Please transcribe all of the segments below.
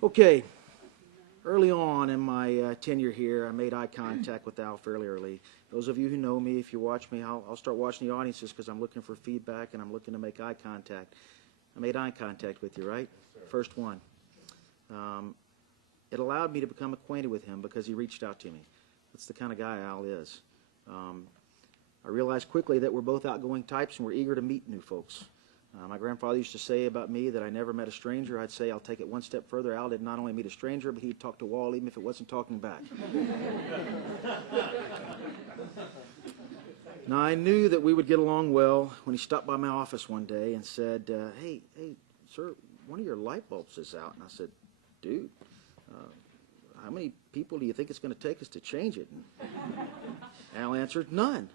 Okay, early on in my tenure here, I made eye contact with Al fairly early. Those of you who know me, if you watch me, I'll start watching the audiences because I'm looking for feedback and I'm looking to make eye contact. I made eye contact with you, right? Yes, First one. It allowed me to become acquainted with him because he reached out to me. That's the kind of guy Al is. I realized quickly that we're both outgoing types and we're eager to meet new folks. My grandfather used to say about me that I never met a stranger. I'd say I'll take it one step further. Al did not only meet a stranger, but he'd talk to a wall even if it wasn't talking back. Now, I knew that we would get along well when he stopped by my office one day and said, hey, sir, one of your light bulbs is out. And I said, dude, how many people do you think it's going to take us to change it? And Al answered, none.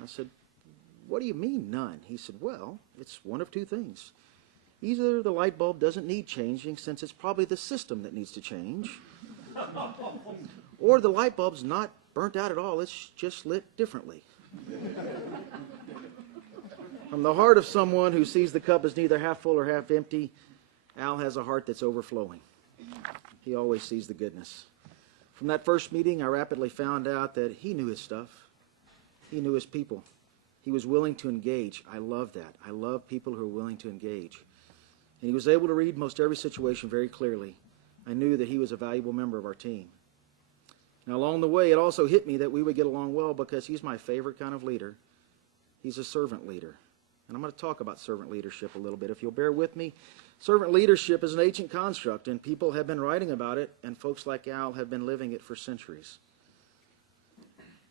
I said, what do you mean, none? He said, well, it's one of two things. Either the light bulb doesn't need changing since it's probably the system that needs to change, or the light bulb's not burnt out at all, it's just lit differently. From the heart of someone who sees the cup as neither half full or half empty, Al has a heart that's overflowing. He always sees the goodness. From that first meeting, I rapidly found out that he knew his stuff. He knew his people. He was willing to engage. I love that. I love people who are willing to engage. And he was able to read most every situation very clearly. I knew that he was a valuable member of our team. Now, along the way, it also hit me that we would get along well because he's my favorite kind of leader. He's a servant leader. And I'm going to talk about servant leadership a little bit. If you'll bear with me, servant leadership is an ancient construct, and people have been writing about it, and folks like Al have been living it for centuries.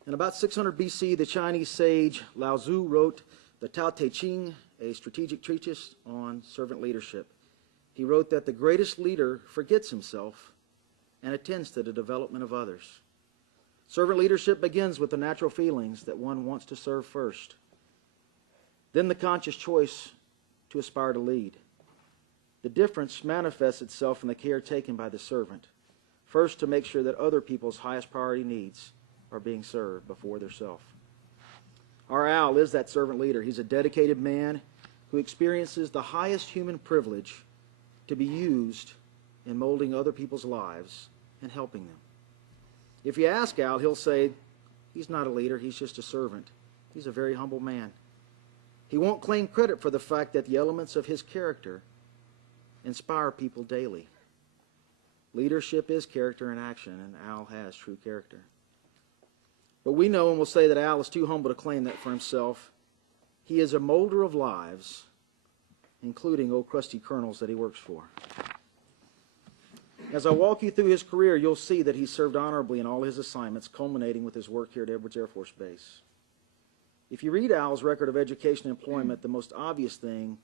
In about 600 BC, the Chinese sage Lao Tzu wrote the Tao Te Ching, a strategic treatise on servant leadership. He wrote that the greatest leader forgets himself and attends to the development of others. Servant leadership begins with the natural feelings that one wants to serve first, then the conscious choice to aspire to lead. The difference manifests itself in the care taken by the servant, first to make sure that other people's highest priority needs are being served before their self. Our Al is that servant leader. He's a dedicated man who experiences the highest human privilege to be used in molding other people's lives and helping them. If you ask Al, he'll say he's not a leader, he's just a servant. He's a very humble man. He won't claim credit for the fact that the elements of his character inspire people daily. Leadership is character in action, and Al has true character. But we know and will say that Al is too humble to claim that for himself. He is a molder of lives, including old crusty colonels that he works for. As I walk you through his career, you'll see that he served honorably in all his assignments, culminating with his work here at Edwards Air Force Base. If you read Al's record of education and employment, the most obvious thing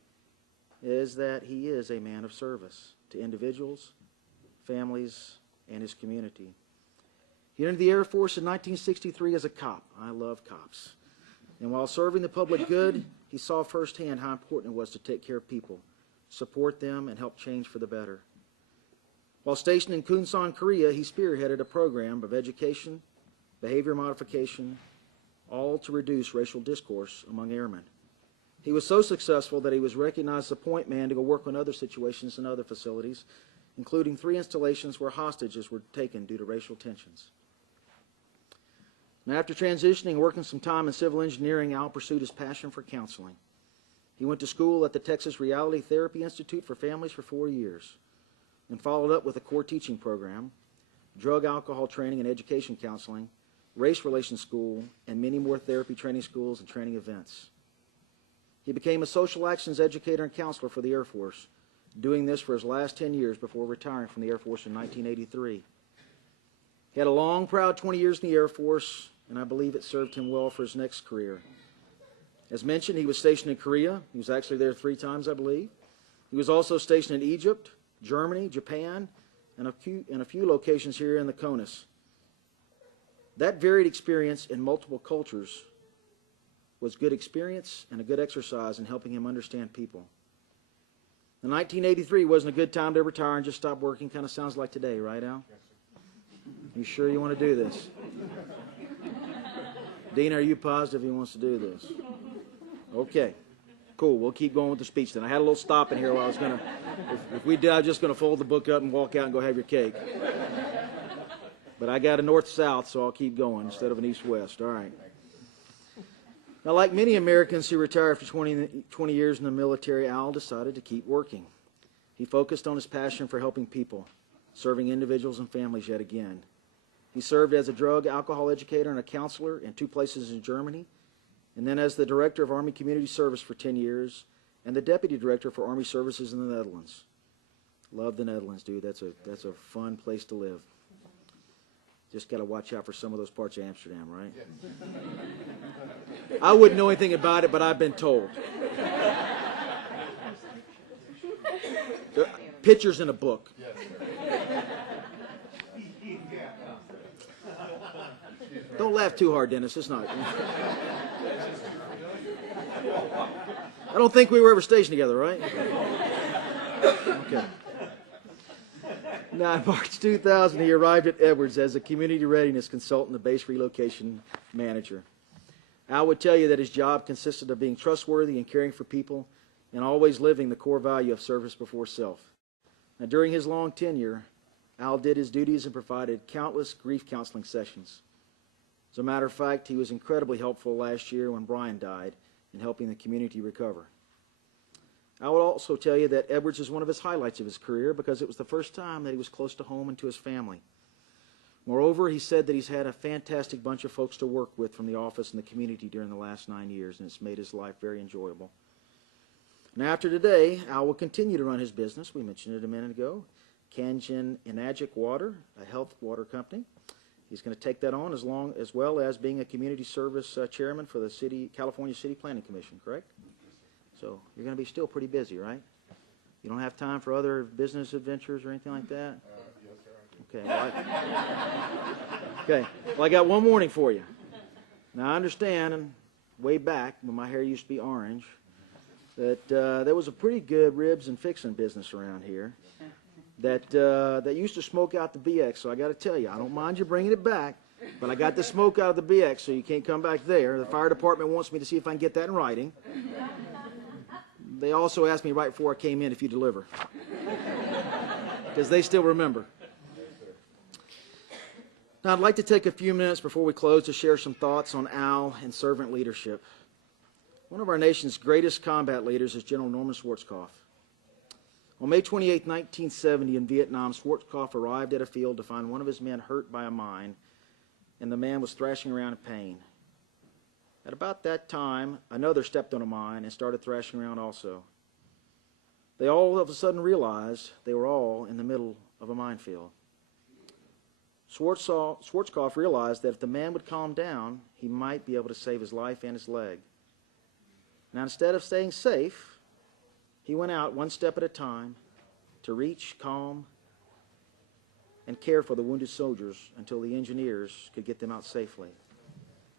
is that he is a man of service to individuals, families, and his community. He entered the Air Force in 1963 as a cop. I love cops. And while serving the public good, he saw firsthand how important it was to take care of people, support them, and help change for the better. While stationed in Kunsan, Korea, he spearheaded a program of education, behavior modification, all to reduce racial discourse among airmen. He was so successful that he was recognized as a point man to go work on other situations in other facilities, including 3 installations where hostages were taken due to racial tensions. Now, after transitioning and working some time in civil engineering, Al pursued his passion for counseling. He went to school at the Texas Reality Therapy Institute for Families for 4 years and followed up with a core teaching program, drug, alcohol training and education counseling, race relations school, and many more therapy training schools and training events. He became a social actions educator and counselor for the Air Force, doing this for his last 10 years before retiring from the Air Force in 1983. He had a long, proud 20 years in the Air Force, and I believe it served him well for his next career. As mentioned, he was stationed in Korea. He was actually there 3 times, I believe. He was also stationed in Egypt, Germany, Japan, and a few locations here in the CONUS. That varied experience in multiple cultures was good experience and a good exercise in helping him understand people. In 1983 wasn't a good time to retire and just stop working. Kind of sounds like today, right, Al? Yes, sir. You sure you want to do this? Dean, are you positive he wants to do this? Okay. Cool, we'll keep going with the speech then. I had a little stop in here while I was going to, if we did, I was just going to fold the book up and walk out and go have your cake. But I got a north-south, so I'll keep going instead of an east-west. All right. Now, like many Americans who retire after 20 years in the military, Al decided to keep working. He focused on his passion for helping people, serving individuals and families yet again. He served as a drug alcohol educator and a counselor in 2 places in Germany, and then as the director of Army Community Service for 10 years, and the deputy director for Army Services in the Netherlands. Love the Netherlands, dude. That's a fun place to live. Just got to watch out for some of those parts of Amsterdam, right? I wouldn't know anything about it, but I've been told. Pictures in a book. Don't laugh too hard, Dennis. It's not. I don't think we were ever stationed together, right? Okay. Now, in March 2000, he arrived at Edwards as a community readiness consultant and base relocation manager. Al would tell you that his job consisted of being trustworthy and caring for people and always living the core value of service before self. Now, during his long tenure, Al did his duties and provided countless grief counseling sessions. As a matter of fact, he was incredibly helpful last year when Brian died in helping the community recover. I would also tell you that Edwards is one of his highlights of his career because it was the first time that he was close to home and to his family. Moreover, he said that he's had a fantastic bunch of folks to work with from the office and the community during the last 9 years, and it's made his life very enjoyable. Now, after today, Al will continue to run his business. We mentioned it a minute ago, Kangen Enagic Water, a health water company. He's going to take that on as well as being a community service chairman for the California City Planning Commission, correct? So you're going to be still pretty busy, right? You don't have time for other business adventures or anything like that? Yes, sir. Okay, well, I got one warning for you. Now, I understand, and way back when my hair used to be orange, that there was a pretty good ribs and fixing business around here that used to smoke out the BX. So I got to tell you, I don't mind you bringing it back, but I got the smoke out of the BX, so you can't come back there. The fire department wants me to see if I can get that in writing. They also asked me right before I came in if you deliver, because they still remember. Now, I'd like to take a few minutes before we close to share some thoughts on Al and servant leadership. One of our nation's greatest combat leaders is General Norman Schwarzkopf. On May 28, 1970, in Vietnam, Schwarzkopf arrived at a field to find one of his men hurt by a mine, and the man was thrashing around in pain. At about that time, another stepped on a mine and started thrashing around also. They all of a sudden realized they were all in the middle of a minefield. Schwarzkopf realized that if the man would calm down, he might be able to save his life and his leg. Now, instead of staying safe, he went out one step at a time to reach, calm, and care for the wounded soldiers until the engineers could get them out safely.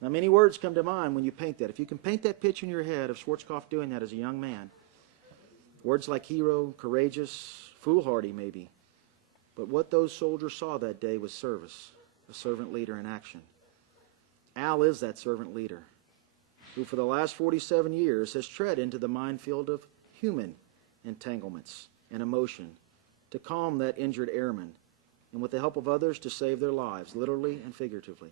Now, many words come to mind when you paint that. If you can paint that picture in your head of Schwarzkopf doing that as a young man, words like hero, courageous, foolhardy maybe. But what those soldiers saw that day was service, a servant leader in action. Al is that servant leader who for the last 47 years has tread into the minefield of human entanglements and emotion to calm that injured airman and with the help of others to save their lives, literally and figuratively.